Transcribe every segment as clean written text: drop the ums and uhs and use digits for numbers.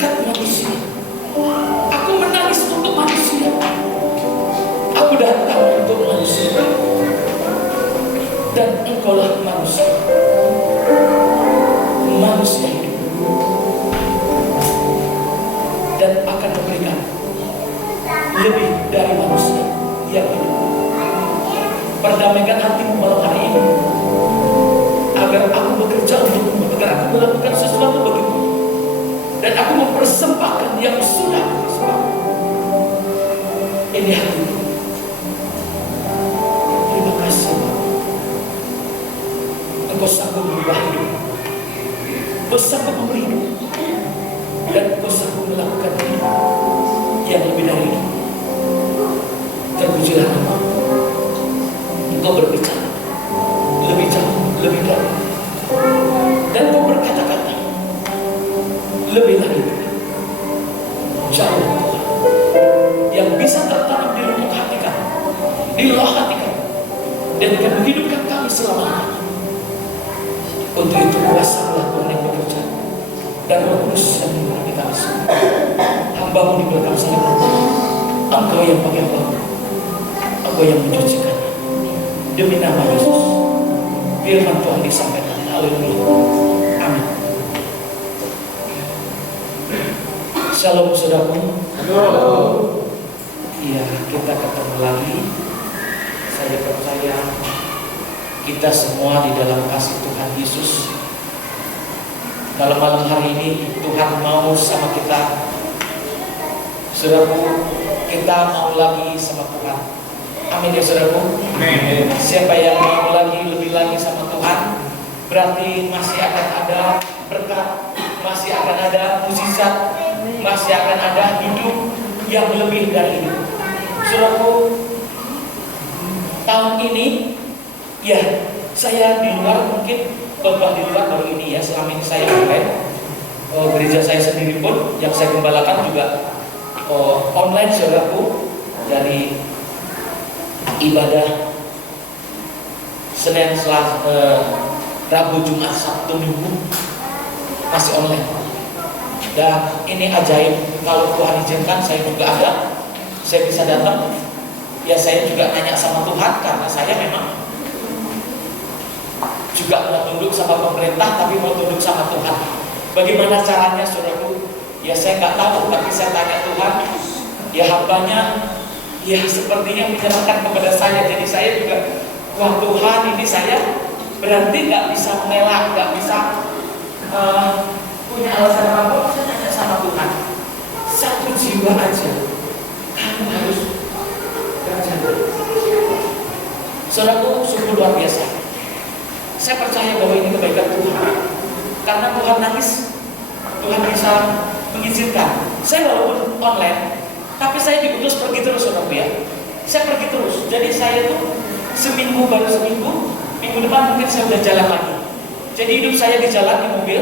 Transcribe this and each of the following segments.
dekat manusia. Aku menangis untuk manusia. Aku datang untuk manusia. Dan engkaulah manusia. Manusia hidup. Dan akan memberikan lebih dari manusia yang hidup. Perdamaikan hatimu malam hari ini, agar aku bekerja untukmu, agar aku melakukan sesuatu bagimu, dan aku mempersembahkan yang sudah dipersembahkan. Ini hatiku. Terima kasih, Engkau sanggup merubah hidup, Engkau sanggup memberi hidup, dan Engkau sanggup melakukan hidup yang lebih dari itu. Terpujilah nama. Engkau berbicara lebih jauh, lebih dalam, dan Engkau berkata-kata lebih lagi jauh, yang bisa tertanam di lubuk hati kami, di loh hati kami, dan akan menghidupkan kami selama-lamanya. Untuk itu kuasalah Tuhan yang bekerja, dan Roh Kudus yang menemani kami semua. Hamba-Mu di belakang sana, Engkau yang pakai bau, Engkau yang mencucikan. Demi nama Yesus, firman Tuhan disampaikan. Haleluya. Amin. Shalom saudaraku. Iya, kita ketemu lagi. Saya percaya kita semua di dalam kasih Tuhan Yesus. Kalau malam hari ini Tuhan mau sama kita, saudaraku, kita mau lagi sama Tuhan. Amin ya saudaraku. Amin. Siapa yang mau lagi lebih lagi sama Tuhan, berarti masih akan ada berkat, masih akan ada mukjizat, masih akan ada hidup yang lebih dari itu. Saudaraku, tahun ini ya saya di luar, mungkin khotbah di luar baru ini ya. Selama ini saya online, gereja saya sendiri pun yang saya gembalakan juga online saudaraku, dari ibadah Senin, Selasa, Rabu, Jumat, Sabtu, Minggu masih online. Dan ini ajaib, kalau Tuhan izinkan saya juga ada, saya bisa datang. Ya saya juga nanya sama Tuhan, karena saya memang juga mau tunduk sama pemerintah, tapi mau tunduk sama Tuhan. Bagaimana caranya saudaraku? Ya saya nggak tahu, tapi saya tanya Tuhan. Ya hambanya ya sepertinya menyerahkan kepada saya. Jadi saya juga, wah Tuhan, ini saya berarti nggak bisa mengelak, nggak bisa punya alasan apa-apa. Saya tanya sama Tuhan, satu jiwa aja kamu harus kerja. Saudaraku, sungguh luar biasa. Saya percaya bahwa ini kebaikan Tuhan, karena Tuhan nangis, Tuhan bisa mengizinkan. Saya walaupun online, tapi saya diutus pergi terus saudaraku ya. Saya pergi terus. Jadi saya tuh seminggu baru seminggu, minggu depan mungkin saya udah jalan lagi. Jadi hidup saya di jalan, di mobil,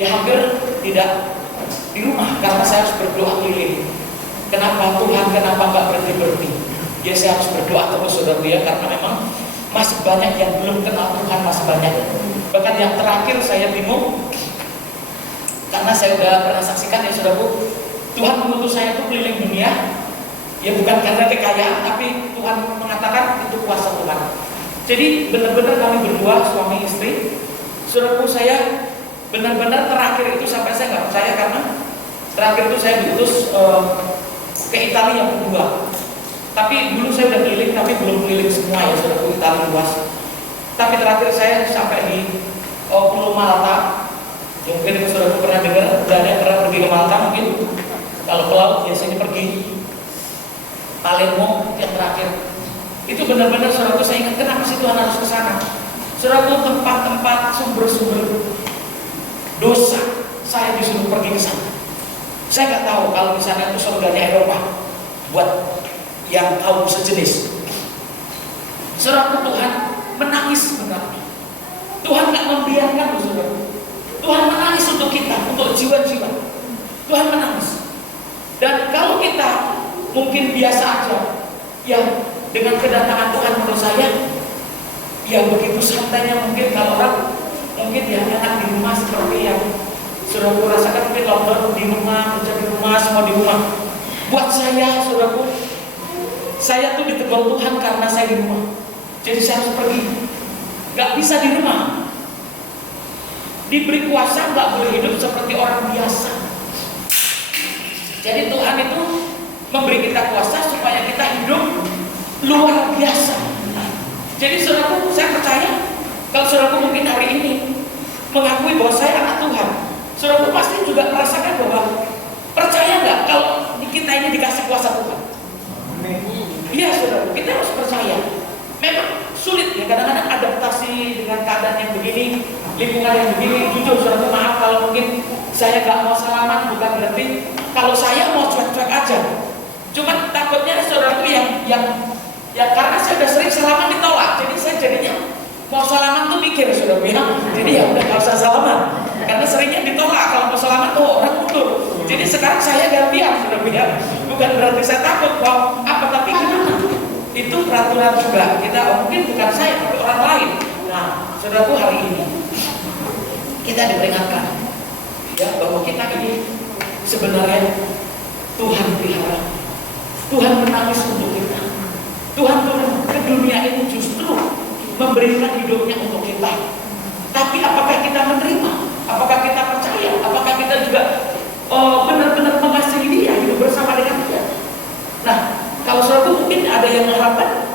ya hampir tidak di rumah, karena saya harus berdoa keliling. Kenapa Tuhan, kenapa nggak berhenti-berhenti? Ya saya harus berdoa terus saudaraku ya, karena memang masih banyak yang belum kenal Tuhan, masih banyak. Bahkan yang terakhir saya bingung, karena saya udah pernah saksikan ya saudaraku, Tuhan mengutus saya itu keliling dunia, ya bukan karena kekayaan, tapi Tuhan mengatakan itu kuasa Tuhan. Jadi benar-benar kami berdua suami istri, saudaraku, saya benar-benar terakhir itu sampai saya nggak percaya, karena terakhir itu saya diutus ke Italia yang kedua. Tapi dulu saya udah keliling, tapi belum keliling semua ya saudaraku, Italia luas. Tapi terakhir saya sampai di Pulau Malta. Ya mungkin saudaraku pernah dengar, udah ada yang pernah pergi ke Malta mungkin. Kalau ke laut biasanya pergi Palermo yang terakhir. Itu benar-benar saudaraku, saya ingat kenapa sih Tuhan harus ke sana. Saudaraku, tempat-tempat sumber-sumber dosa saya disuruh pergi ke sana. Saya nggak tahu kalau di sana itu surganya Eropa buat yang kaum sejenis. Saudaraku, Tuhan menangis sebenarnya. Tuhan nggak membiarkan saudaraku. Tuhan menangis untuk kita, untuk jiwa-jiwa. Tuhan menangis. Dan kalau kita mungkin biasa aja, ya dengan kedatangan Tuhan menurut saya, ya begitu santainya mungkin kalau orang mungkin ya enak di rumah seperti yang Saudaraku rasakan mungkin lockdown di rumah, kerja di rumah, semua di rumah. Buat saya, saudaraku, saya tuh ditegur Tuhan karena saya di rumah. Jadi saya harus pergi. Gak bisa di rumah. Diberi kuasa gak boleh hidup seperti orang biasa. Jadi Tuhan itu memberi kita kuasa supaya kita hidup luar biasa. Jadi saudaraku, saya percaya kalau saudaraku mungkin hari ini mengakui bahwa saya anak Tuhan, saudaraku pasti juga merasakan bahwa percaya nggak kalau kita ini dikasih kuasa Tuhan? Iya saudaraku, kita harus percaya. Memang sulit ya kadang-kadang adaptasi dengan keadaan yang begini, lingkungan yang begini. Jujur saudaraku, maaf kalau mungkin saya nggak mau salaman, bukan berarti kalau saya mau cuek-cuek aja. Cuman takutnya saudaraku yang karena saya udah sering salaman ditolak, jadi saya jadinya mau salaman tuh mikir saudaraku ya. Jadi ya udah nggak usah salaman, karena seringnya ditolak kalau mau salaman tuh orang mundur. Jadi sekarang saya gantian saudaraku ya. Bukan berarti saya takut wow apa, tapi gimana? Itu peraturan juga kita, mungkin bukan saya tapi orang lain. Nah saudaraku, hari ini kita diperingatkan ya bahwa kita ini sebenarnya Tuhan pelihara, Tuhan menangis untuk kita. Tuhan turun ke dunia ini justru memberikan hidupnya untuk kita. Tapi apakah kita menerima? Apakah kita percaya? Apakah kita juga benar-benar mengasihi Dia, hidup bersama dengan Dia? Nah, kalau saudaraku mungkin ada yang mengharapkan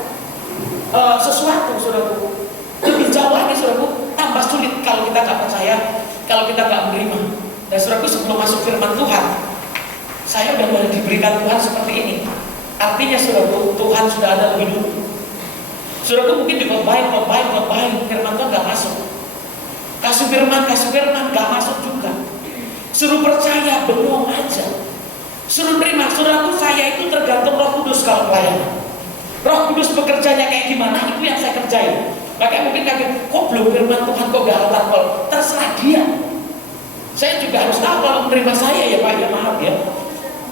sesuatu, saudaraku lebih jauh lagi, saudaraku tambah sulit kalau kita nggak percaya, kalau kita nggak menerima. Dan saudaraku, sebelum masuk firman Tuhan, saya udah diberikan Tuhan seperti ini. Artinya saudaraku, Tuhan sudah ada lebih dulu. Saudaraku mungkin dikobain, firman Tuhan gak masuk. Kasih firman gak masuk juga. Suruh percaya, bengong aja. Suruh terima, saudaraku, saya itu tergantung Roh Kudus kalau pelayanan. Roh Kudus bekerjanya kayak gimana, itu yang saya kerjain. Makanya mungkin kaget, kok belum firman Tuhan, kok gak hafal? Terserah Dia. Saya juga harus tahu kalau menerima saya ya Pak, ya maaf ya.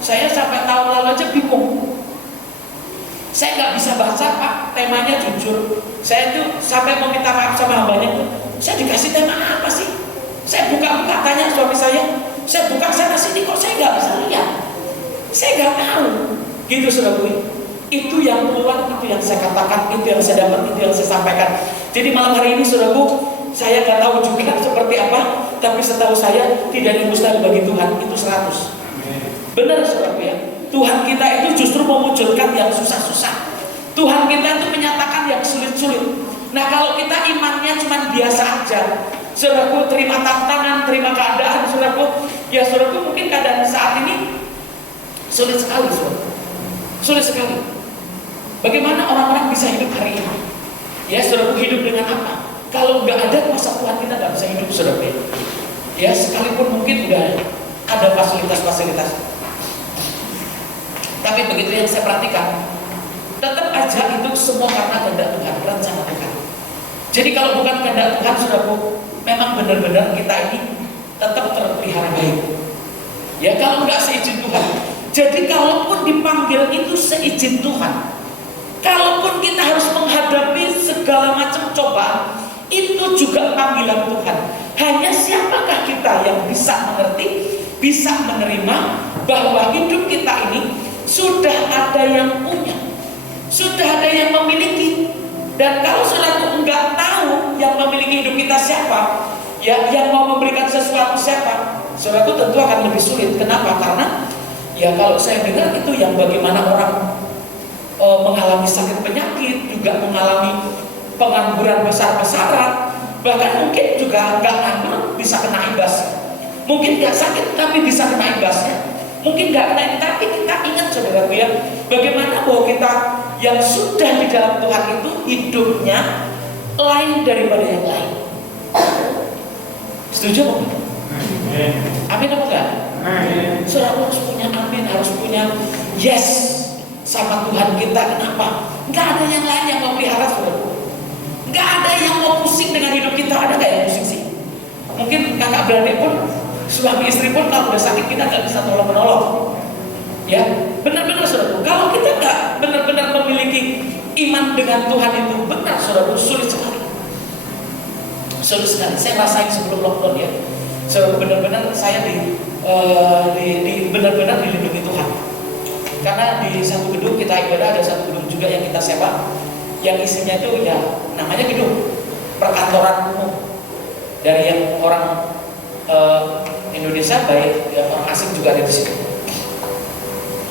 Saya sampai tahun lalu aja bingung. Saya nggak bisa baca Pak, temanya jujur. Saya tuh sampai mau minta maaf sama hambanya tuh, saya dikasih tema apa sih? Saya buka-buka tanya suami saya buka sana sini kok saya nggak bisa lihat. Saya nggak tahu. Gitu saudaraku. Itu yang keluar, itu yang saya katakan, itu yang saya dapat, itu yang saya sampaikan. Jadi malam hari ini saudaraku, saya nggak tahu juga seperti apa, tapi setahu saya tidak ada yang mustahil bagi Tuhan. Itu 100. Benar saudaraku ya. Tuhan kita itu justru mewujudkan yang susah-susah. Tuhan kita itu menyatakan yang sulit-sulit. Nah kalau kita imannya cuma biasa aja, saudaraku, terima tantangan, terima keadaan, saudaraku, ya saudaraku mungkin keadaan saat ini sulit sekali, saudaraku. Sulit sekali. Bagaimana orang-orang bisa hidup hari ini? Ya saudaraku, hidup dengan apa? Kalau nggak ada kuasa Tuhan, kita nggak bisa hidup, saudaraku. Ya sekalipun mungkin udah ada fasilitas-fasilitas, tapi begitu yang saya perhatikan, tetap aja itu semua karena kehendak Tuhan, rencana Tuhan. Jadi kalau bukan kehendak Tuhan, saudaraku, memang benar-benar kita ini tetap terpelihara baik. Ya kalau nggak seizin Tuhan. Jadi kalaupun dipanggil itu seizin Tuhan. Kalaupun kita harus menghadapi segala macam cobaan, itu juga panggilan Tuhan. Hanya siapakah kita yang bisa mengerti, bisa menerima bahwa hidup kita ini sudah ada yang punya, sudah ada yang memiliki. Dan kalau saudaraku enggak tahu yang memiliki hidup kita siapa, ya yang mau memberikan sesuatu siapa, saudaraku tentu akan lebih sulit. Kenapa? Karena ya kalau saya dengar itu yang bagaimana orang mengalami sakit penyakit, juga mengalami pengangguran besar-besaran, bahkan mungkin juga enggak nganggur bisa kena imbas. Mungkin enggak sakit tapi bisa kena imbasnya. Mungkin nggak kena, tapi kita ingat saudaraku ya, bagaimana bahwa kita yang sudah di dalam Tuhan itu hidupnya lain daripada yang lain. Setuju apa? Amin apa enggak? Saudara harus punya amin, harus punya yes sama Tuhan kita. Kenapa? Nggak ada yang lain yang mau pelihara saudaraku. Nggak ada yang mau pusing dengan hidup kita. Ada nggak yang pusing sih? Mungkin kakak beradik pun, suami istri pun kalau udah sakit kita nggak bisa tolong-menolong. Ya, benar-benar saudaraku. Kalau kita nggak benar-benar memiliki iman dengan Tuhan itu benar, saudaraku, sulit sekali. Sulit sekali. Saya rasain sebelum lockdown ya. Saudara, benar-benar saya benar-benar dilindungi Tuhan. Karena di satu gedung kita ibadah, ada satu gedung juga yang kita sewa, yang isinya itu ya namanya gedung perkantoran umum dari yang orang Indonesia, baik ya, orang asing juga ada di situ.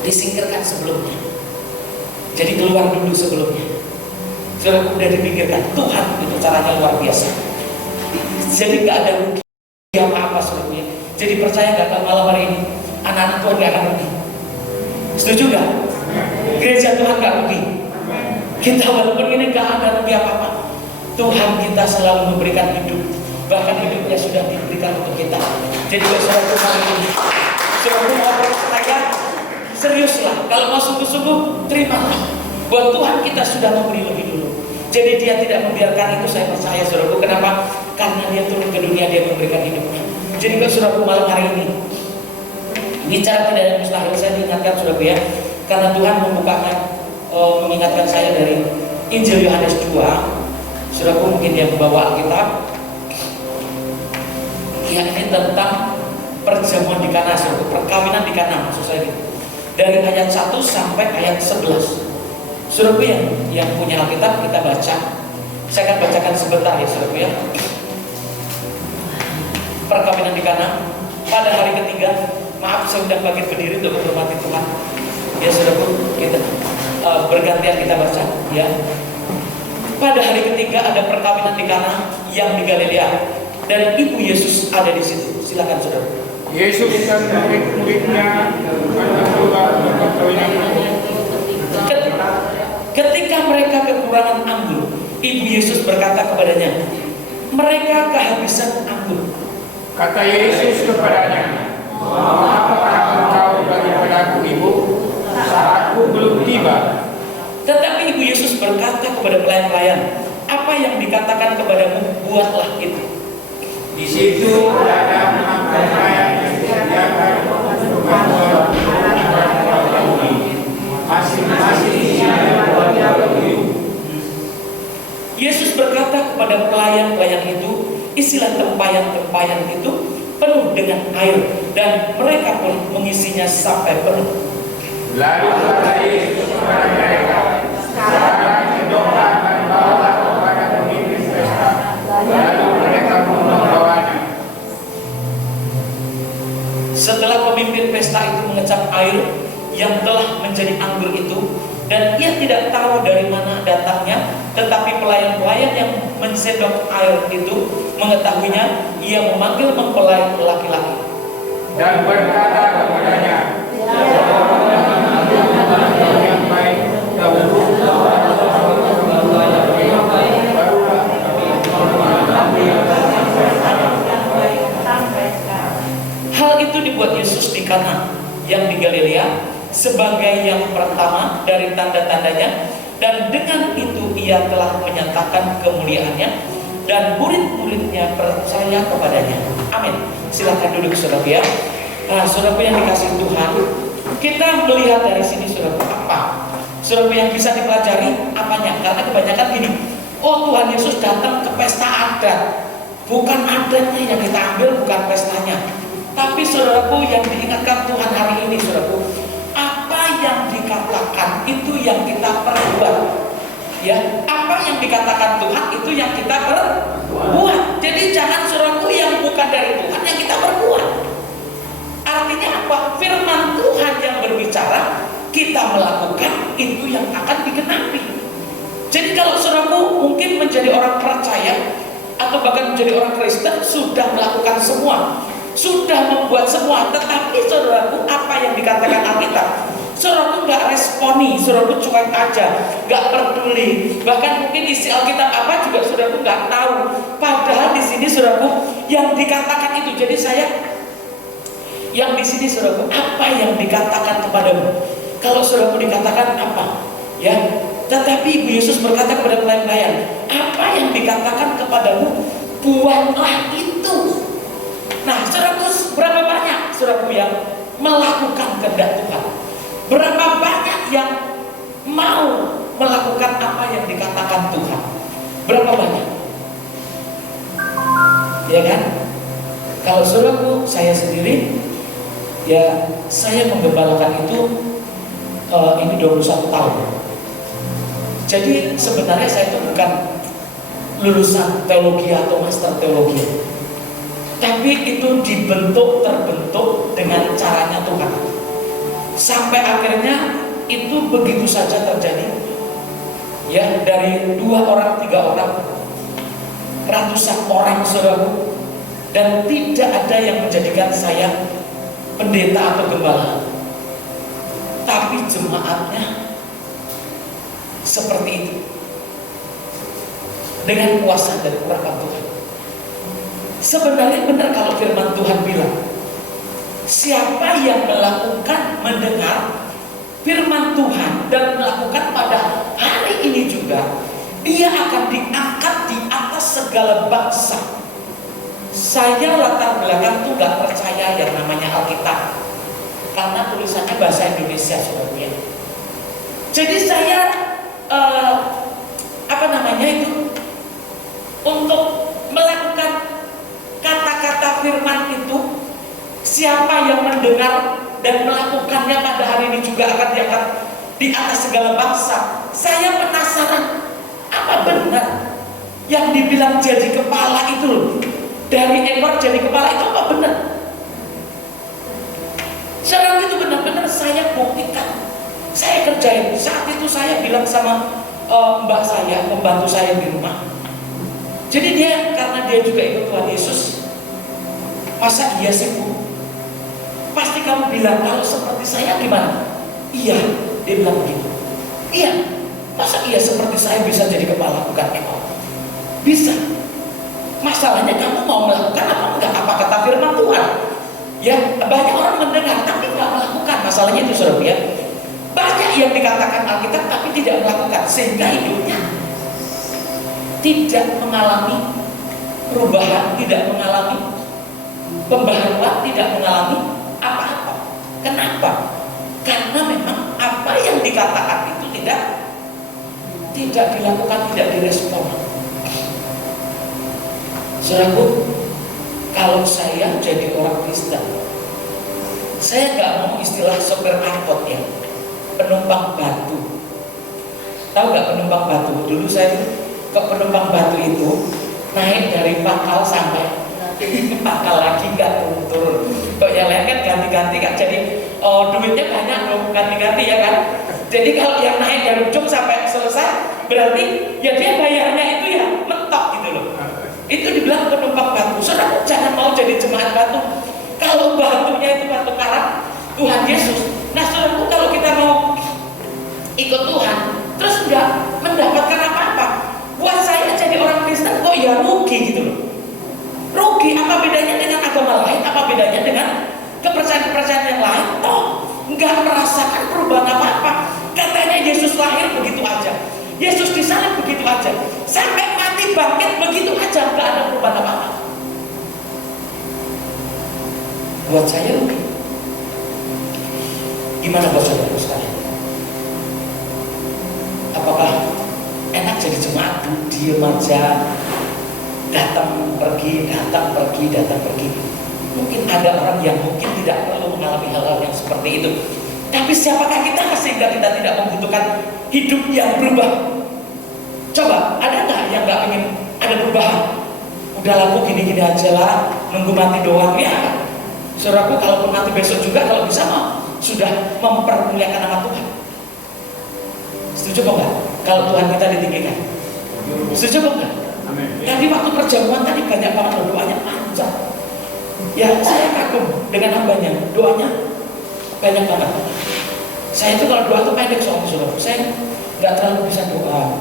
Disingkirkan sebelumnya, jadi keluar dulu sebelumnya. Sudah udah dipikirkan Tuhan, itu caranya luar biasa. Jadi nggak ada rugi apa-apa sebelumnya. Jadi percaya nggak kalau malam hari ini anak-anak Tuhan nggak akan rugi? Setuju nggak? Gereja Tuhan nggak rugi. Kita walaupun ini nggak ada rugi apa-apa, Tuhan kita selalu memberikan hidup, bahkan hidupnya sudah diberikan untuk kita. Jadi saudara Tuhan ini, saudara mau percaya, seriuslah. Kalau mau sungguh-sungguh, terimalah. Buat Tuhan kita sudah memberi lebih dulu. Jadi Dia tidak membiarkan itu, saya percaya saudaraku. Kenapa? Karena Dia turun ke dunia, Dia memberikan hidupnya. Jadi kalau saudaraku malam hari ini bicara tidak ada mustahil, saya diingatkan saudaraku ya, karena Tuhan membukakan, mengingatkan saya dari Injil Yohanes 2. Saudaraku mungkin yang membawa Alkitab, yakni tentang perjamuan di Kana, perkawinan di Kana, maksud saya gitu. Dari ayat 1 sampai ayat 11. Saudaraku yang punya Alkitab, kita baca. Saya akan bacakan sebentar ya saudaraku ya. Perkawinan di Kana pada hari ketiga. Maaf, saya sudah bagi berdiri untuk menghormati Tuhan. Ya saudaraku, kita bergantian kita baca ya. Pada hari ketiga ada perkawinan di Kana yang di Galilea, dan ibu Yesus ada di situ. Silakan saudara. Yesus dan murid-muridnya Ketika mereka kekurangan anggur, ibu Yesus berkata kepadanya, mereka kehabisan anggur. Kata Yesus kepadanya, apakah engkau daripadaku ibu? Saatku belum tiba. Tetapi ibu Yesus berkata kepada pelayan-pelayan, apa yang dikatakan kepadamu, buatlah itu. Di situ ada pelayan yang disediakan masing-masing Yesus berkata kepada pelayan-pelayan itu, isilah tempayan-tempayan itu penuh dengan air, dan mereka pun mengisinya sampai penuh. Lalu kata Yesus kepada mereka, sekarang kedokteran dan bawalah kepada pemimpin pesta. Lalu mereka pun membawanya. Setelah pemimpin pesta itu mengecap air yang telah menjadi anggur itu, dan ia tidak tahu dari mana datangnya, tetapi pelayan-pelayan yang mensedok air itu mengetahuinya, ia memanggil mempelai laki-laki Dan berkata kepadanya, yang baik dahulu. Hal itu dibuat Yesus di Kana yang di Galilea sebagai yang pertama dari tanda-tandanya, dan dengan itu ia telah menyatakan kemuliaannya, dan murid-muridnya percaya kepadanya. Amin. Silakan duduk saudaraku ya. Nah, saudaraku yang dikasihi Tuhan, kita melihat dari sini saudaraku apa? Saudaraku yang bisa dipelajari apanya? Karena kebanyakan gini, oh Tuhan Yesus datang ke pesta adat, bukan adatnya yang kita ambil, bukan pestanya. Tapi saudaraku yang diingatkan Tuhan hari ini saudaraku, apa yang dikatakan itu yang kita perbuat. Ya, apa yang dikatakan Tuhan itu yang kita perbuat. Jadi jangan saudaraku yang bukan dari Tuhan yang kita perbuat. Artinya apa? Firman Tuhan yang berbicara, kita melakukan, itu yang akan digenapi. Jadi kalau saudaraku mungkin menjadi orang percaya atau bahkan menjadi orang Kristen, sudah melakukan semua, sudah membuat semua, tetapi saudaraku apa yang dikatakan Alkitab, saudaraku nggak responi, saudaraku cuek aja, nggak peduli, bahkan mungkin isi Alkitab apa juga saudaraku nggak tahu. Padahal di sini saudaraku yang dikatakan itu. Jadi saya yang di sini saudaraku, apa yang dikatakan kepadamu? Kalau saudaraku dikatakan apa? Ya, tetapi Ibu Yesus berkata kepada pelayan-pelayan, apa yang dikatakan kepadamu, buatlah itu. Nah, saudaraku, berapa banyak saudaraku yang melakukan kehendak Tuhan? Berapa banyak yang mau melakukan apa yang dikatakan Tuhan? Berapa banyak? Ya kan? Kalau saudaraku, saya sendiri, ya saya menggembalakan itu ini 21 tahun. Jadi sebenarnya saya itu bukan lulusan teologi atau master teologi, tapi itu terbentuk dengan caranya Tuhan. Sampai akhirnya itu begitu saja terjadi. Ya, dari 2 orang, 3 orang, ratusan orang saudaraku, dan tidak ada yang menjadikan saya pendeta atau gembala. Tapi jemaatnya seperti itu, dengan kuasa dan urapan Tuhan. Sebenarnya benar kalau firman Tuhan bilang, siapa yang melakukan, mendengar firman Tuhan dan melakukan pada hari ini juga, dia akan diangkat di atas segala bangsa. Saya latar belakang tuh gak percaya yang namanya Alkitab, karena tulisannya bahasa Indonesia sebenarnya. Jadi saya untuk melakukan kata-kata firman itu, siapa yang mendengar dan melakukannya pada hari ini juga akan diangkat di atas segala bangsa. Saya penasaran, apa benar yang dibilang jadi kepala itu loh, dari ekor jadi kepala itu apa benar? Sekarang itu benar-benar saya buktikan, saya kerjain. Saat itu saya bilang sama mbak saya, pembantu saya di rumah. Jadi dia, karena dia juga ikut Tuhan Yesus, masa iya sih Bu? Pasti kamu bilang kalau seperti saya gimana? Iya, dia bilang begitu. Iya, masa iya seperti saya bisa jadi kepala bukan ekor? Bisa. Masalahnya kamu mau melakukan apa enggak? Apa kata firman Tuhan? Ya, banyak orang mendengar tapi nggak melakukan. Masalahnya itu saudara ya. Banyak yang dikatakan Alkitab tapi tidak melakukan, sehingga hidupnya tidak mengalami perubahan, tidak mengalami pembaharuan, tidak mengalami apa-apa. Kenapa? Karena memang apa yang dikatakan itu tidak dilakukan, tidak direspon. Saudaraku, kalau saya jadi orang Kristen, saya nggak mau istilah sopir angkot ya, penumpang batu. Tahu nggak penumpang batu? Dulu saya ke penumpang batu itu naik dari pangkal sampai pangkal lagi nggak turun-turun. Kok yang lain kan ganti-ganti kan, jadi duitnya banyak dong, ganti-ganti ya kan. Jadi kalau yang naik dari ujung sampai selesai, berarti ya dia bayarnya itu ya mentok gitu loh. Itu dibilang penumpang batu. Saudara jangan mau jadi jemaat batu. Kalau batunya itu batu karang, Tuhan Yesus. Nah saudaraku, kalau kita mau ikut Tuhan, terus nggak mendapatkan apa-apa, buat saya jadi orang Kristen kok ya rugi gitu loh. Rugi, apa bedanya dengan agama lain? Apa bedanya dengan kepercayaan-kepercayaan yang lain? Toh nggak merasakan perubahan apa-apa. Katanya Yesus lahir begitu aja, Yesus disalib begitu aja, sampai mati bangkit begitu aja, nggak ada perubahan apa-apa. Buat saya rugi. Gimana buat saudara sekalian? Apakah enak jadi jemaat, diem aja, datang pergi? Mungkin ada orang yang mungkin tidak perlu mengalami hal-hal yang seperti itu. Tapi siapakah kita sehingga kita tidak membutuhkan hidup yang berubah? Coba, ada nggak yang nggak ingin ada perubahan? Udah laku gini-gini aja lah, nunggu mati doang ya. Saudaraku, kalaupun mati besok juga, kalau bisa sudah mempermuliakan nama Tuhan. Setuju kok nggak? Kalau Tuhan kita ditinggikan, setuju kok nggak? Tadi waktu perjamuan tadi banyak banget loh, doanya panjang. Ya saya kagum dengan hambanya, doanya banyak banget. Saya itu kalau doa itu pendek soalnya saudara. Saya nggak terlalu bisa doa.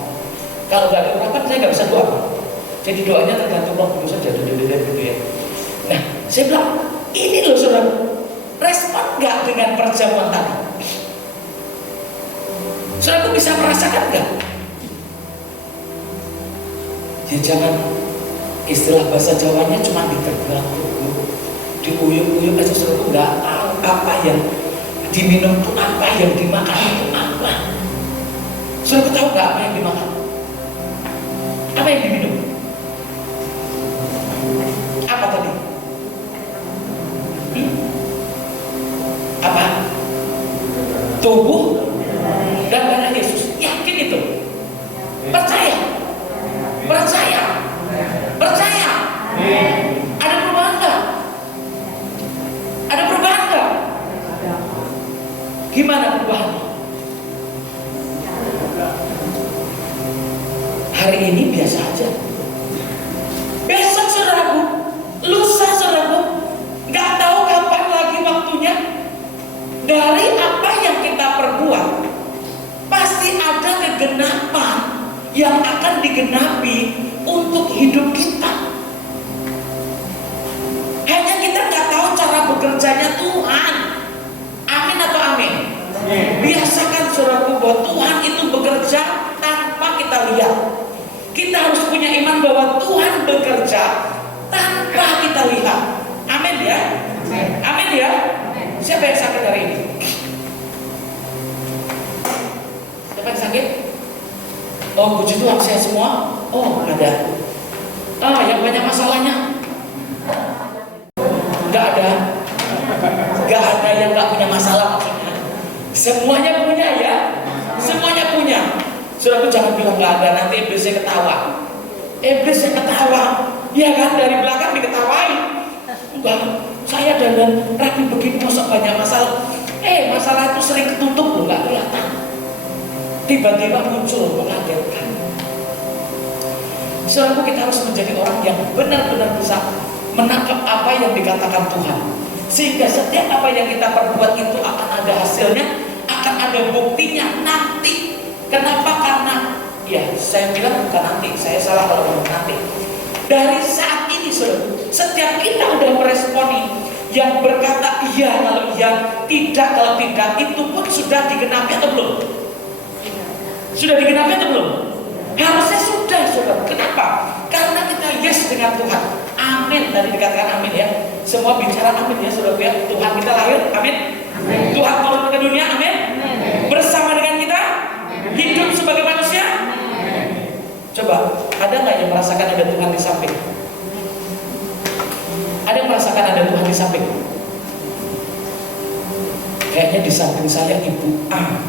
Kalau nggak ada urapan saya nggak bisa doa. Jadi doanya tergantung waktu saja, gitu ya. Nah, saya bilang ini loh saudara, respon nggak dengan perjamuan tadi? Saudara bisa merasakan nggak? Ya jangan istilah bahasa Jawanya cuma diterbang, diuyuk-uyuk aja, saudara nggak tahu apa yang diminum itu apa, yang dimakan itu apa. Saudara tahu nggak apa yang dimakan? Apa yang diminum? Apa tadi? Apa? Tubuh dan darah Yesus. Yakin itu? Percaya? Percaya? Percaya? Ada perubahan nggak? Ada perubahan nggak? Gimana perubahannya? Hari ini biasa aja. Besok saudaraku, lusa saudaraku, nggak tahu kapan lagi waktunya. Dari apa yang kita perbuat, pasti ada kegenapan yang akan digenapi untuk hidup kita. Hanya kita nggak tahu cara bekerjanya Tuhan. Amin atau amin? Biasakan saudaraku bahwa Tuhan itu bekerja tanpa kita lihat. Kita harus punya iman bahwa Tuhan bekerja tanpa kita lihat. Amin ya? Amin ya? Siapa yang sakit hari ini? Siapa yang sakit? Oh, puji Tuhan, sehat semua? Oh, ada. Yang banyak masalahnya? Gak ada. Gak ada yang gak punya masalah maksudnya. Semuanya punya ya. Semuanya punya. Saudaraku jangan bilang gak ada, nanti iblisnya ketawa. Iblisnya ketawa. Iya kan, dari belakang diketawain. Enggak, saya dandan rapi begini masa banyak masalah. Masalah itu sering ketutup loh, gak kelihatan. Tiba-tiba muncul mengagetkan. Saudaraku, kita harus menjadi orang yang benar-benar bisa menangkap apa yang dikatakan Tuhan, sehingga setiap apa yang kita perbuat itu akan ada hasilnya, akan ada buktinya nanti. Kenapa? Karena ya saya bilang bukan nanti, saya salah kalau bilang nanti. Dari saat ini saudara, setiap kita udah meresponi yang berkata iya kalau iya, tidak kalau tidak, itu pun sudah digenapi atau belum? Sudah digenapi atau belum? Harusnya sudah saudara. Kenapa? Karena kita yes dengan Tuhan. Amin. Tadi dikatakan amin ya. Semua bicara amin ya saudara ya. Tuhan kita lahir, amin. Amin. Tuhan turun ke dunia, amin. Amin. Bersama dengan kita, hidup sebagai manusia. Amin. Coba, ada nggak yang merasakan ada Tuhan di samping? Ada yang merasakan ada Tuhan di samping? Kayaknya di samping saya Ibu A,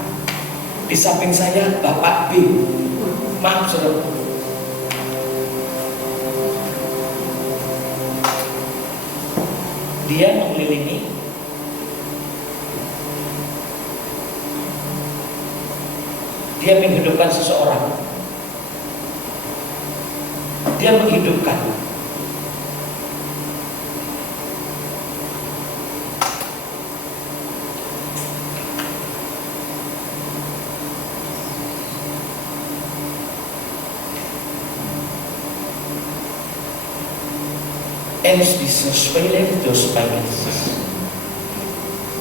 di samping saya Bapak B. Maaf saudara. Dia mengelilingi dia menghidupkan seseorang. Dia menghidupkan. Eles disesuaikan dos países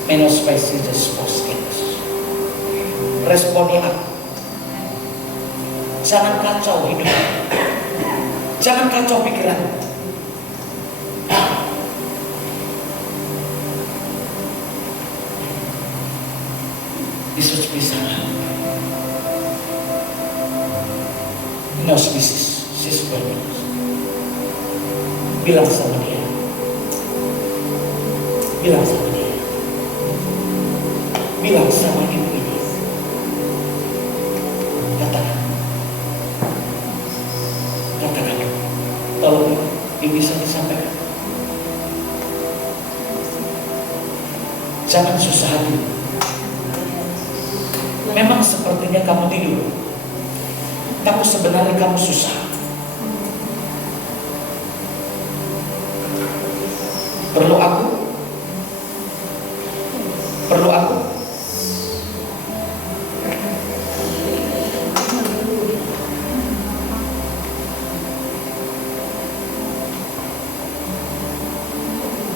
menos países posquetos. Responnya apa? Jangan kacau hidup, jangan kacau pikiran. Yesus bisa. Nos bisis, siswa. Bilang sama dia. Bilang sama dia. Bilang sama ibu ini. Katakan. Katakan. Tolong ini bisa disampaikan. Jangan susah hati. Memang sepertinya kamu tidur, tapi sebenarnya kamu susah. Perlu aku? Perlu aku?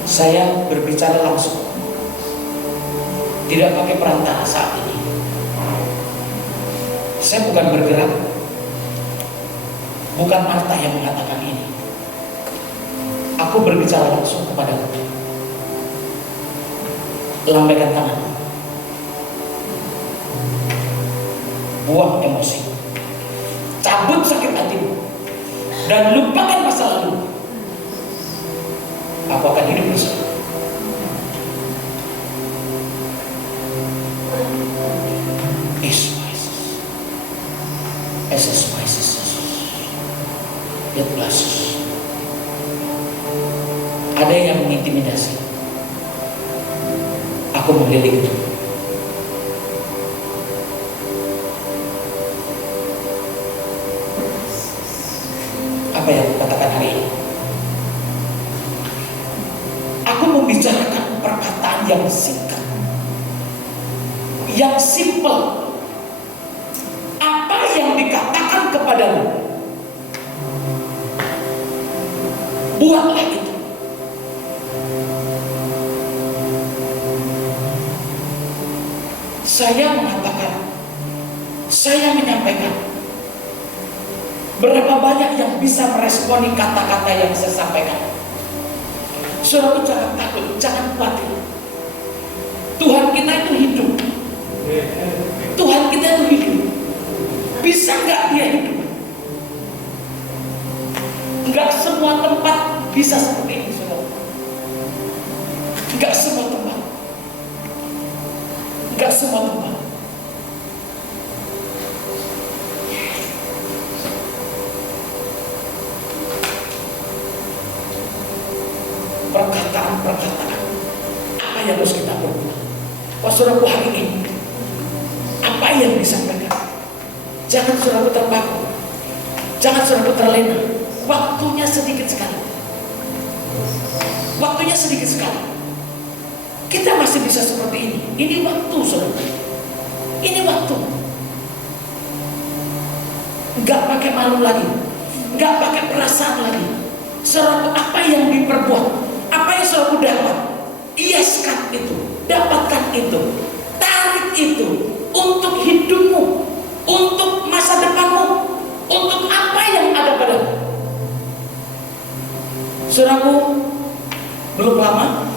Saya berbicara langsung, tidak pakai perantara saat ini. Saya bukan bergerak, bukan Marta yang mengatakan ini. Aku berbicara langsung kepadamu. Lambaikan tangan. Buang emosi. Cabut sakit hatimu. Dan lupakan masa lalu. Aku akan hidup bersama. is wisest. As is wisest. Yet blesses. Ada yang mengintimidasi. Aku memilih itu. Apa yang aku katakan hari ini? Aku membicarakan perkataan yang singkat, yang simple. Apa yang dikatakan kepadamu, buatlah itu. Saya mengatakan, saya menyampaikan. Berapa banyak yang bisa meresponi kata-kata yang saya sampaikan? Saudara, jangan takut, jangan khawatir. Tuhan kita itu hidup. Tuhan kita itu hidup. Bisa nggak dia hidup? Nggak semua tempat bisa seperti ini, saudara. Nggak semua tempat. Nggak semua tempat. Perkataan-perkataan apa yang harus kita berbuat? Saudaraku, hari ini apa yang disampaikan? Jangan saudaraku terpaku, jangan saudaraku terlena. Waktunya sedikit sekali. Waktunya sedikit sekali. Kita masih bisa seperti ini. Ini waktu, saudara. Ini waktu. Enggak pakai malu lagi, enggak pakai perasaan lagi. Saudaraku, apa yang diperbuat, apa yang saudaraku dapat, hiaskan itu, dapatkan itu, tarik itu untuk hidupmu, untuk masa depanmu, untuk apa yang ada padamu. Saudaraku, belum lama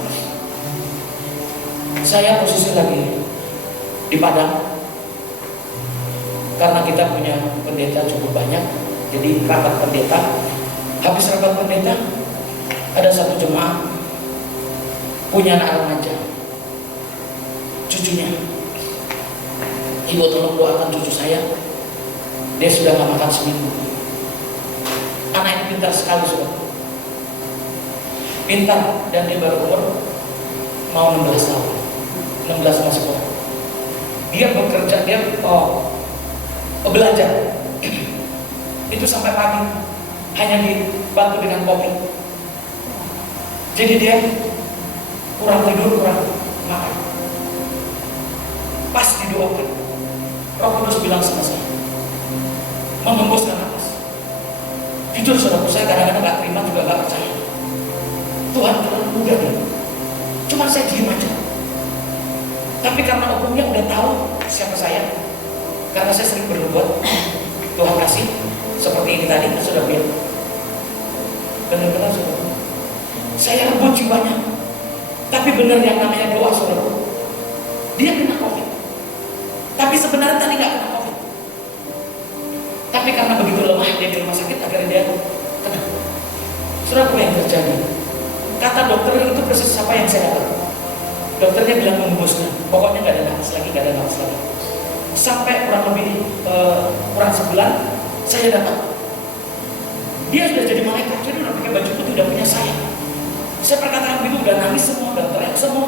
saya posisi lagi di Padang, karena kita punya pendeta cukup banyak. Jadi rapat pendeta, habis rapat pendeta ada satu jemaah punya anak remaja, cucunya. Ibu, tolong doakan cucu saya, dia sudah gak makan seminggu. Anak ini pintar sekali, saudara, pintar, dan dia baru umur mau 16 tahun, 16 masuk sekolah. Dia bekerja, dia belajar itu sampai pagi, hanya dibantu dengan kopi. Jadi dia kurang tidur, kurang makan. Pas didoakan, Roh Kudus bilang sama saya, menghembuskan nafas. Jujur saudaraku, saya kadang-kadang gak terima, juga gak percaya. Tuhan terlalu mudah dia. Cuma saya diem aja. Tapi karena umumnya udah tahu siapa saya, karena saya sering berbuat, Tuhan kasih seperti ini tadi, sudah biar benar-benar saudara, saya rebut jiwanya. Tapi benar yang namanya doa, saudara, dia kena COVID. Tapi sebenarnya tadi nggak kena COVID. Tapi karena begitu lemah dia di rumah sakit, akhirnya dia kena. Saudara, apa yang terjadi? Kata dokter itu persis apa yang saya dapat. Dokternya bilang menghembuskan, pokoknya nggak ada nafas lagi, nggak ada nafas lagi. Sampai kurang lebih kurang sebulan, saya dapat. Dia sudah jadi malaikat, jadi udah pakai baju putih, udah punya saya. Saya perkataan begitu udah nangis semua, udah teriak semua.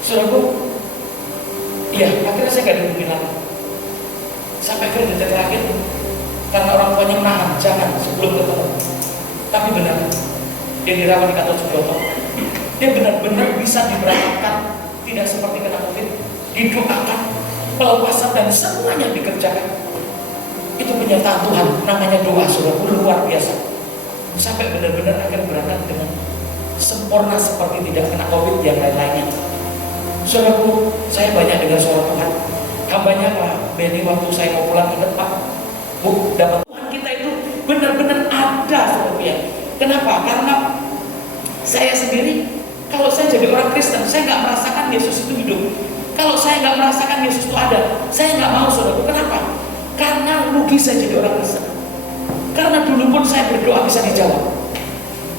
Saudaraku, iya, akhirnya saya gak dihubungin lagi. Sampai ke detik terakhir, karena orang tuanya menahan, jangan sebelum ketemu. Tapi benar, dia dirawat di kantor Sujoto. Dia benar-benar bisa diberangkatkan, tidak seperti kena COVID, didoakan, pelepasan dan semuanya dikerjakan. Itu penyertaan Tuhan, namanya doa, saudaraku, luar biasa. Sampai benar-benar akan berangkat dengan sempurna seperti tidak kena COVID yang lain-lainnya. Saudaraku, saya banyak dengar suara Tuhan. Hambanya Pak Benny waktu saya mau pulang ingat Pak, Bu, dapat Tuhan kita itu benar-benar ada, saudaraku ya. Kenapa? Karena saya sendiri, kalau saya jadi orang Kristen, saya nggak merasakan Yesus itu hidup. Kalau saya nggak merasakan Yesus itu ada, saya nggak mau, saudaraku. Kenapa? Karena rugi saya jadi orang Kristen. Karena dulu pun saya berdoa bisa dijawab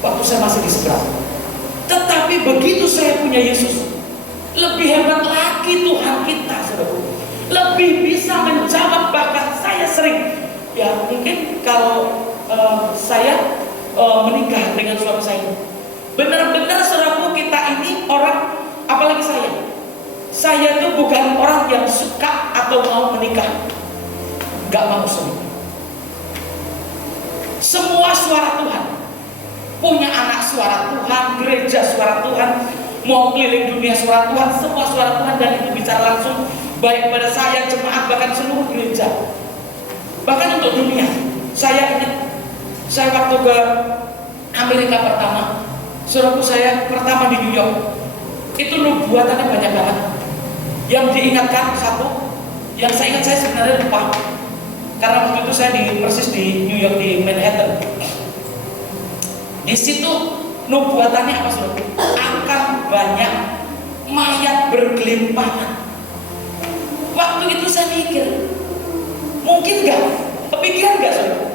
waktu saya masih di seberang. Tetapi begitu saya punya Yesus, lebih hebat lagi Tuhan kita, saudaraku. lebih bisa menjawab. Bahkan saya sering, ya mungkin kalau saya menikah dengan suami saya, benar-benar saudaraku, kita ini orang, apalagi saya itu bukan orang yang suka atau mau menikah, gak mau semua suara Tuhan, punya anak suara Tuhan, gereja suara Tuhan, mau keliling dunia suara Tuhan, semua suara Tuhan, dan itu bicara langsung baik pada saya, jemaat, bahkan seluruh gereja, bahkan untuk dunia. Saya ingat, saya waktu ke Amerika pertama, saudaraku, saya pertama di New York, itu nubuatannya banyak banget. Yang diingatkan satu, yang saya ingat, saya sebenarnya lupa, karena waktu itu saya persis di New York, di Manhattan. Di situ nubuatannya apa, saudaraku? Akan banyak mayat bergelimpangan. Waktu itu saya mikir, mungkin nggak, kepikiran nggak, saudara?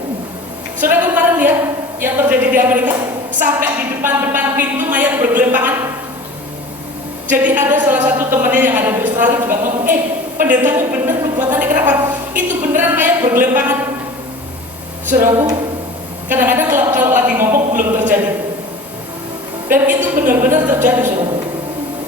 Saudara kemarin lihat yang terjadi di Amerika, sampai di depan pintu mayat bergelimpangan. Jadi ada salah satu temannya yang ada di Australia juga ngomong, pendeta itu benar nubuatannya, kenapa? Itu beneran mayat bergelimpangan. Saudaraku, kadang-kadang kalau lagi ngomong belum terjadi, dan itu benar-benar terjadi, saudara.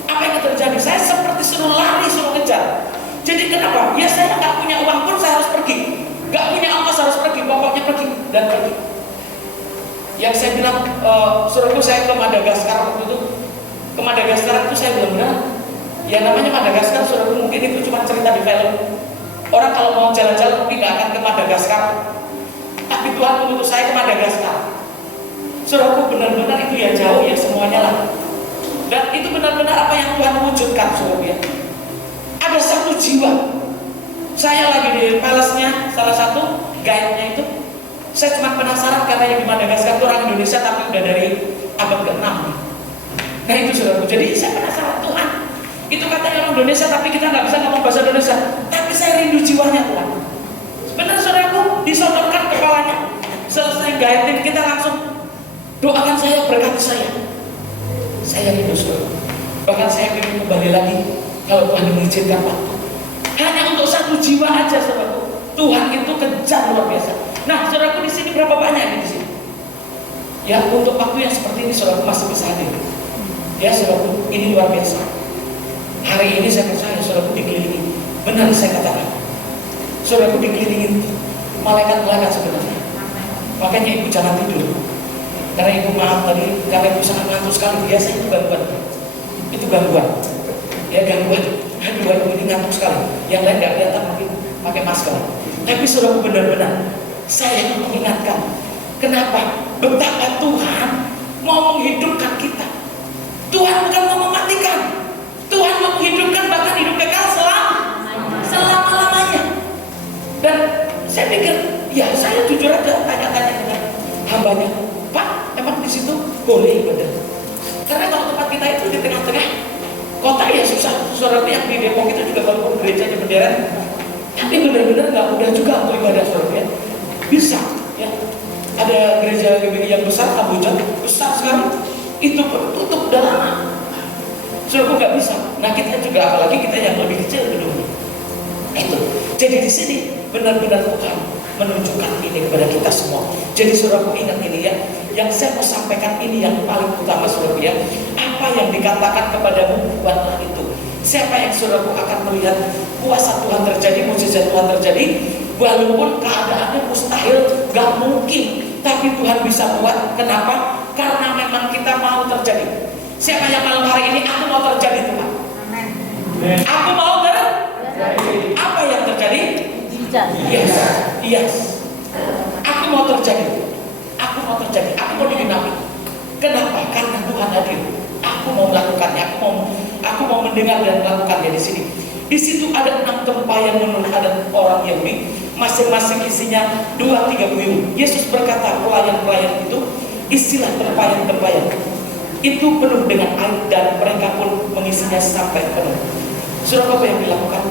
Apa yang terjadi? Saya seperti suruh lari, suruh kejar. Jadi kenapa? Ya saya nggak punya uang pun saya harus pergi, nggak punya ongkos harus pergi, pokoknya pergi dan pergi. Yang saya bilang, saudaraku, saya ke Madagaskar waktu itu. Ke Madagaskar itu saya benar-benar, ya namanya Madagaskar, saudaraku, mungkin itu cuma cerita di film. Orang kalau mau jalan-jalan mungkin nggak akan ke Madagaskar, tapi Tuhan mengutus saya ke Madagaskar. Saudaraku, benar-benar itu ya jauh ya semuanya lah. Dan itu benar-benar apa yang Tuhan wujudkan, saudaraku ya. Ada satu jiwa. Saya lagi di palace-nya, salah satu guide-nya itu, saya cuma penasaran karena yang di Madagaskar itu orang Indonesia tapi udah dari abad ke-6. Nah itu, saudaraku, jadi saya penasaran, Tuhan, itu katanya orang Indonesia tapi kita nggak bisa ngomong bahasa Indonesia, tapi saya rindu jiwanya, Tuhan. Benar, saudaraku, disodorkan kepalanya. Selesai guide-in, kita langsung doakan saya, berkati saya. Saya rindu, saudara. Bahkan saya ingin kembali lagi kalau Tuhan mengizinkan waktu. Hanya untuk satu jiwa aja, saudaraku. Tuhan itu kejar luar biasa. Nah, saudaraku, di sini berapa banyak di sini? Ya, untuk waktu yang seperti ini, saudaraku masih bisa hadir. Ya, saudaraku, ini luar biasa. Hari ini saya percaya, saudaraku, dikelilingi. Benar saya katakan, saudaraku, dikelilingi malaikat-malaikat sebenarnya. Makanya ibu jangan tidur. Karena ibu maaf tadi, karena ibu sangat ngantuk sekali. Biasa itu gangguan. Itu gangguan. Ya, gangguan. Aduh, ini ngantuk sekali. Yang lain nggak kelihatan mungkin pakai masker. Tapi saudaraku, benar-benar saya mengingatkan, kenapa? Betapa Tuhan mau menghidupkan kita. Tuhan bukan mau mematikan. Tuhan mau menghidupkan, bahkan hidup kekal selama-lamanya. Dan saya pikir, ya saya jujur aja tanya-tanya dengan hambanya, Pak, emang di situ boleh ibadah? Karena kalau tempat kita itu di tengah-tengah kota ya susah. Saudara yang di Depok itu juga walaupun gerejanya bendera, tapi benar-benar nggak mudah juga untuk ibadah, saudara ya. Bisa, ya. Ada gereja GBI yang besar, Kamboja, besar sekali. Itu pun tutup udah lama. Saudara nggak bisa. Nah kita juga, apalagi kita yang lebih kecil dulu. Itu. Jadi di sini benar-benar Tuhan menunjukkan ini kepada kita semua. Jadi saudaraku ingat ini ya, yang saya mau sampaikan ini yang paling utama, saudaraku ya. Apa yang dikatakan kepadamu, buatlah itu. Siapa yang saudaraku akan melihat kuasa Tuhan terjadi, mukjizat Tuhan terjadi, walaupun keadaannya mustahil, gak mungkin, tapi Tuhan bisa buat. Kenapa? Karena memang kita mau terjadi. Siapa yang malam hari ini, aku mau terjadi, Tuhan. Aku mau terjadi. Apa yang terjadi? Yes. Aku mau terjadi. Aku mau terjadi. Aku mau digenapi. Kenapa? Karena Tuhan hadir. Aku mau melakukannya. Aku mau mendengar dan melakukannya di sini. Di situ ada 6 tempayan menurut adat orang Yahudi. Masing-masing isinya 2-3 buyung. Yesus berkata, pelayan-pelayan itu istilah tempayan-tempayan itu penuh dengan air, dan mereka pun mengisinya sampai penuh. Saudara, apa yang dilakukan?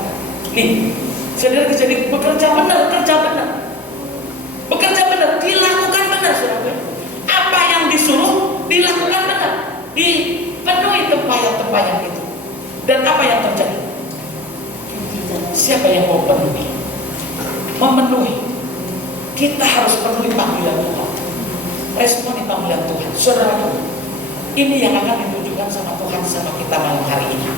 Nih, saudara, jadi bekerja benar, dilakukan benar, saudara. Apa yang disuruh dilakukan benar, dipenuhi tempayan-tempayan itu. Dan apa yang terjadi? Siapa yang mau penuhi? Memenuhi. Kita harus penuhi panggilan Tuhan. Responi panggilan Tuhan. Saudara, ini yang akan ditunjukkan sama Tuhan sama kita malam hari ini.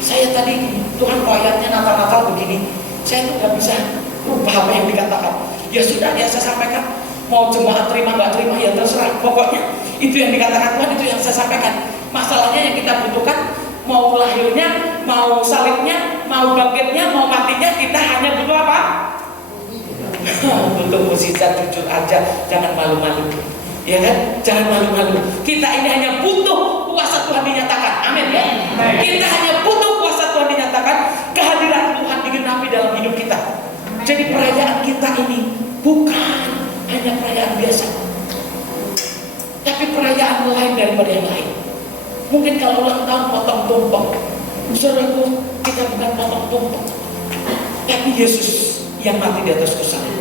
Saya tadi, Tuhan kok ayatnya Natal-Natal begini, saya tuh gak bisa rubah apa yang dikatakan. Ya sudah, ya saya sampaikan. Mau jemaat terima gak terima ya terserah. Pokoknya itu yang dikatakan Tuhan, itu yang saya sampaikan. Masalahnya yang kita butuhkan, mau lahirnya, mau salibnya, mau bangkitnya, mau matinya, kita hanya butuh apa? Butuh mukjizat, jujur aja, jangan malu-malu. Ya kan? Jangan malu-malu. Kita ini hanya butuh kuasa Tuhan dinyatakan. Amin ya. Kita hanya butuh kuasa Tuhan dinyatakan, kehadiran Tuhan digenapi dalam hidup kita. Jadi perayaan kita ini bukan hanya perayaan biasa, tapi perayaan lain daripada yang lain. Mungkin kalau ulang tahun potong tumpeng, saudaraku, kita bukan potong tumpeng, tapi Yesus yang mati di atas kayu salib.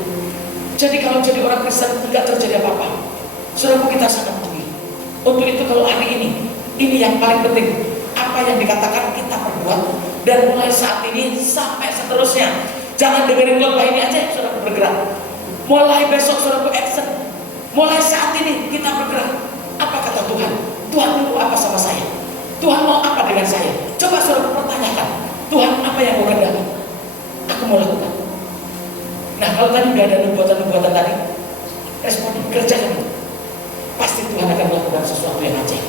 Jadi kalau jadi orang Kristen tidak terjadi apa-apa. Saudaraku, kita sangat tinggi. Untuk itu kalau hari ini yang paling penting, apa yang dikatakan kita perbuat, dan mulai saat ini sampai seterusnya. Jangan dengerin khotbah ini aja, saudaraku bergerak. Mulai besok saudaraku action. Mulai saat ini kita bergerak. Apa kata Tuhan? Tuhan mau apa sama saya? Tuhan mau apa dengan saya? Coba saudaraku pertanyakan, Tuhan apa yang mau kehendaki? Aku mau lakukan. Nah, kalau tadi udah ada nubuatan-nubuatan tadi, respon kerjakan itu. Pasti Tuhan akan melakukan sesuatu yang ajaib.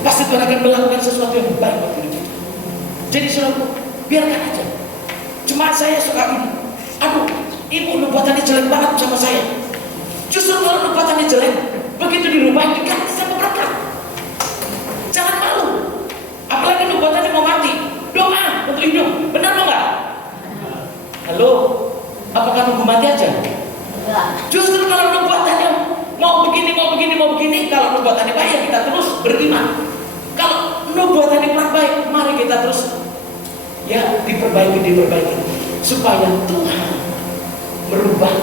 Pasti Tuhan akan melakukan sesuatu yang baik buat hidup kita. Jadi saudaraku, biarkan aja. Cuma saya suka ini. Aduh, ibu nubuatannya jelek banget sama saya. Justru kalau nubuatannya jelek, begitu dirubah diganti sama berkat. Jangan malu. Apalagi nubuatannya mau mati, doa untuk hidup. Benar nggak? Halo, apakah nunggu mati aja? Justru kalau nubuatannya mau begini, kalau nubuatannya baik ya kita terus beriman. Kalau nubuatannya kurang baik, mari kita terus ya diperbaiki supaya Tuhan merubah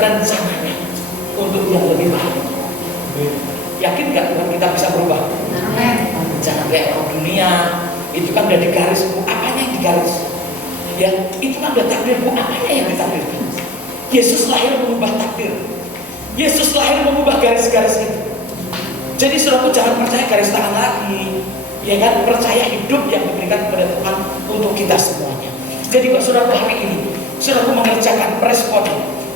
rencananya untuk yang lebih baik. Yakin gak Tuhan kita bisa berubah? Jangan kayak orang dunia, itu kan udah digaris, apanya yang digaris? Ya, itu kan udah takdir, apanya yang ditakdirkan? Yesus lahir mengubah takdir. Yesus lahir mengubah garis-garis itu. Jadi saudaraku jangan percaya garis tangan lagi, ya kan? Percaya hidup yang diberikan kepada Tuhan untuk kita semuanya. Jadi kalau saudaraku hari ini, saudaraku mengerjakan respon,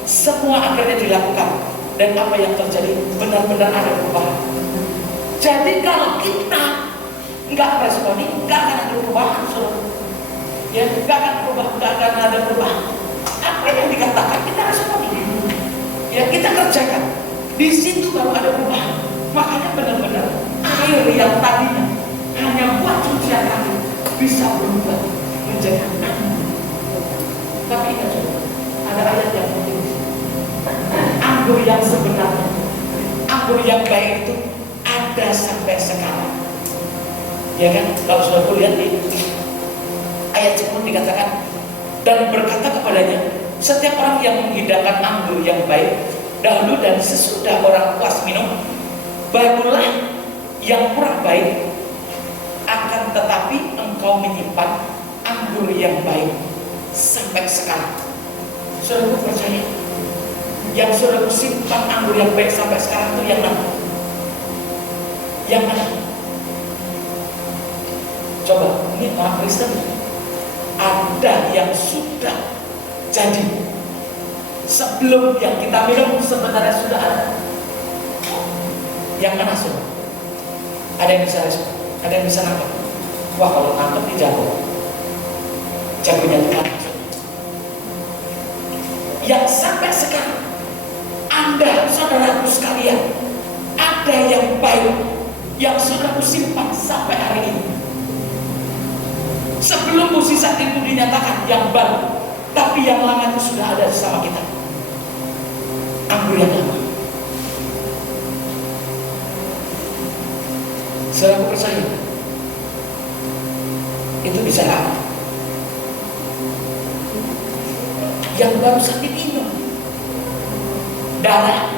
semua akhirnya dilakukan, dan apa yang terjadi benar-benar ada perubahan. Jadi kalau kita nggak responi, nggak akan ada perubahan, saudara. Ya, nggak akan ada perubahan. Apa yang dikatakan kita responi. Ya, kita kerjakan. Di situ baru ada perubahan. Makanya benar-benar air yang tadinya hanya buat cucian kaki bisa berubah menjadi anggur. Tapi ingat, ada ayat yang penting. Anggur yang sebenarnya, anggur yang baik itu ada sampai sekarang. Ya kan? Kalau sudah lihat di ayat 10 dikatakan, dan berkata kepadanya, setiap orang yang menghidangkan anggur yang baik dahulu dan sesudah orang puas minum, barulah yang kurang baik. Akan tetapi engkau menyimpan anggur yang baik sampai sekarang. Saudaraku percaya, yang saudaraku simpan anggur yang baik sampai sekarang itu yang mana? Yang mana? Coba, ini orang Kristen ada yang sudah jadi sebelum yang kita minum sebenarnya sudah ada. Yang mana saudara? Ada yang bisa respon? Ada yang bisa nangkep? Wah, kalau nangkep ini jagonya Tuhan. Yang sampai sekarang Anda, saudaraku sekalian, ada yang baik yang saudaraku simpan sampai hari ini. Sebelum mukjizat itu dinyatakan yang baru, tapi yang lama itu sudah ada bersama kita. Anggur yang lama. Saudaraku percaya, itu bisa lama. Yang baru saja diminum darah,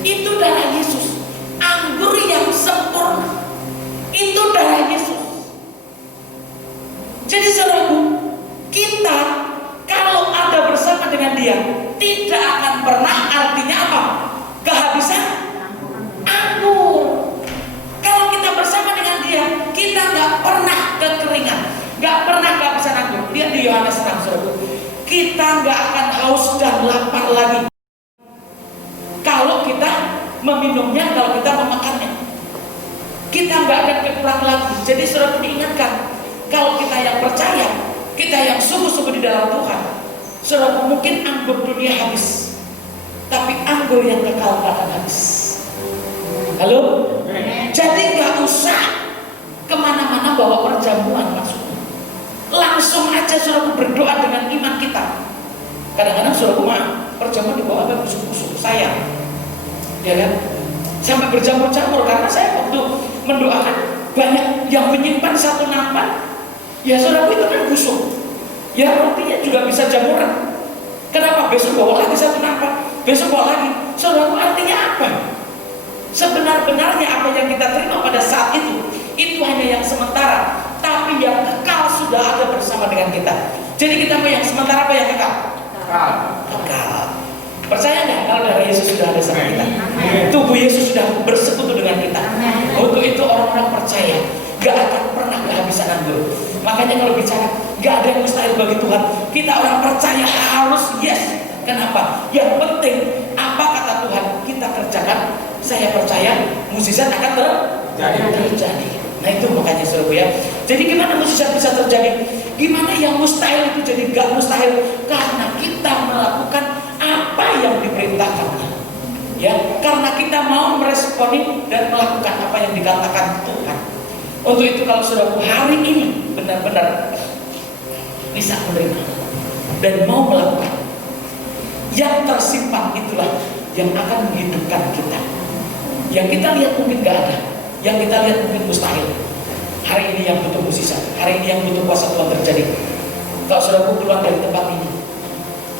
itu darah Yesus. Anggur yang sempurna, itu darah Yesus. Jadi saudaraku, Kita kalau ada bersama dengan dia tidak akan pernah, artinya apa? Kehabisan anggur. Kalau kita bersama dengan dia, kita nggak pernah kekeringan, nggak pernah kehabisan anggur. Lihat di Yohanes 6, saudara. Kita nggak akan haus dan lapar lagi kalau kita meminumnya, kalau kita memakannya. Kita nggak akan kekurangan lagi. Jadi saudara diingatkan, kalau kita yang percaya, kita yang sungguh-sungguh di dalam Tuhan, saudara, mungkin anggur dunia habis, tapi anggur yang kekal nggak akan habis. Halo? Jadi nggak usah kemana-mana bawa perjamuan, maksudnya langsung aja saudara berdoa dengan iman kita. Kadang-kadang saudara perjamuan dibawa sampai busuk-busuk, sayang, ya kan? Sampai berjamur-jamur, karena saya waktu mendoakan banyak yang menyimpan satu nampan, ya saudara itu kan busuk, ya rotinya juga bisa jamuran. Kenapa? Besok bawa lagi satu nampan, besok bawa lagi. Saudara, artinya apa? Sebenar-benarnya apa yang kita terima pada saat itu hanya yang sementara, tapi yang kekal sudah ada bersama dengan kita. Jadi kita mau yang sementara apa yang kekal? Kekal. Percaya nggak kalau darah Yesus sudah ada sama kita? Tubuh Yesus sudah bersekutu dengan kita. Untuk itu orang-orang percaya gak akan pernah kehabisan anggur. Makanya kalau bicara gak ada yang mustahil bagi Tuhan, kita orang percaya harus yes. Kenapa? Yang penting apa kata Tuhan kita kerjakan. Saya percaya mukjizat akan terjadi. Nah itu makanya saudara ya. Jadi gimana mukjizat bisa terjadi? Gimana yang mustahil itu jadi gak mustahil? Karena kita melakukan apa yang diperintahkannya. Ya, karena kita mau meresponi dan melakukan apa yang dikatakan Tuhan. Untuk itu kalau saudara hari ini benar-benar bisa menerima dan mau melakukan, yang tersimpan itulah yang akan menghidupkan kita. Yang kita lihat mungkin gak ada, yang kita lihat mungkin mustahil. Hari ini yang butuh mukjizat, hari ini yang butuh kuasa Tuhan terjadi. Kalau saudara keluar dari tempat ini,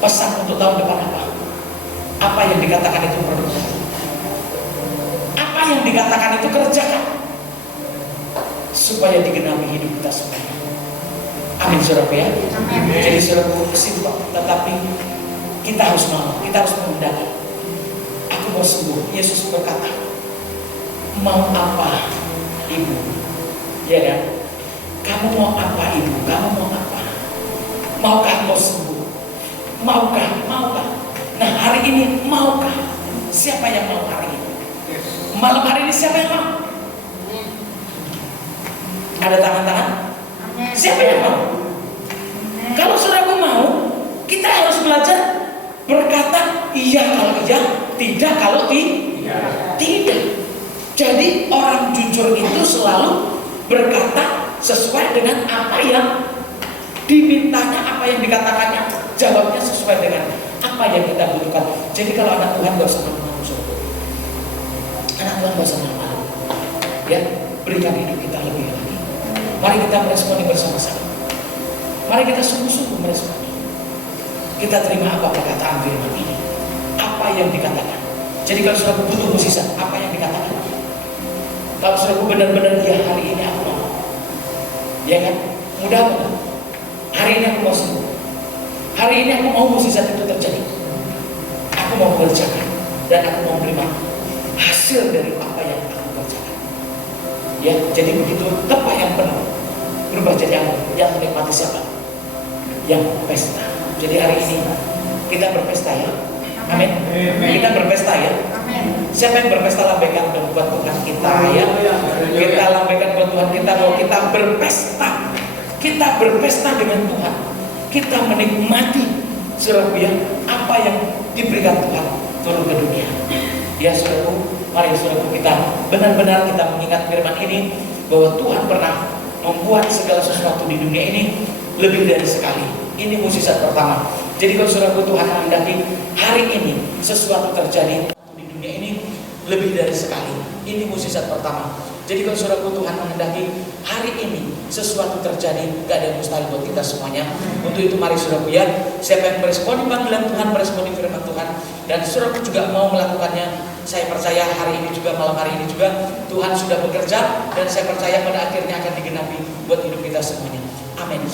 pesan untuk tahun depan apa? Apa yang dikatakan itu perbuat, apa yang dikatakan itu kerjakan, supaya digenapi hidup kita semuanya. Amin saudara ya. Jadi saudara simpel, tetapi kita harus mau, kita harus mengundang. Aku mau sembuh. Yesus berkata, mau apa ibu? Ya kan? Kamu mau apa ibu? Kamu mau apa? Maukah kau sembuh? Maukah? Nah hari ini maukah? Siapa yang mau hari ini? Malam hari ini siapa yang mau? Ada tangan-tangan? Siapa yang mau? Kalau saudara mau, kita harus belajar berkata iya kalau iya, tidak kalau tidak. Jadi orang jujur itu selalu berkata sesuai dengan apa yang dimintanya, apa yang dikatakannya, jawabnya sesuai dengan apa yang kita butuhkan. Jadi kalau anak Tuhan gak usah malu-malu, anak Tuhan gak usah malu-malu, ya, berikan hidup kita lebih lagi. Mari kita meresponi bersama-sama. Mari kita sungguh-sungguh meresponi. Kita terima apa perkataan firman ini, apa yang dikatakan. Jadi kalau sudah butuh mukjizat, apa yang dikatakan. Kalau sudah benar-benar ya hari ini aku mau, ya kan, mudah-mudahan hari ini aku mau sembuh. Hari ini aku mau mukjizat itu terjadi. Aku mau kerjakan dan aku mau menerima hasil dari apa yang aku kerjakan. Ya, jadi begitu tepat yang penuh berubah jadi yang menikmati siapa? Yang pesta. Jadi hari ini kita berpesta ya. Amin. Kita berpesta ya. Siapa yang berpesta lambaikan buat Tuhan kita ya. Kita lambaikan buat Tuhan kita bahwa kita berpesta. Kita berpesta dengan Tuhan. Kita menikmati surabaya apa yang diberikan Tuhan turun ke dunia. Ya saudaraku, mari saudaraku kita benar-benar kita mengingat firman ini bahwa Tuhan pernah membuat segala sesuatu di dunia ini lebih dari sekali. Ini mukjizat pertama. Jadi kalau saudaraku Tuhan menghendaki hari ini sesuatu terjadi di dunia ini lebih dari sekali. Ini mukjizat pertama. Jadi kalau saudaraku Tuhan menghendaki hari ini sesuatu terjadi, gak ada yang mustahil buat kita semuanya. Untuk itu mari saudaraku ya, siapa yang meresponi panggilan Tuhan, meresponi firman Tuhan, dan saudaraku juga mau melakukannya. Saya percaya hari ini juga, malam hari ini juga Tuhan sudah bekerja, dan saya percaya pada akhirnya akan digenapi buat hidup kita semuanya. Amin.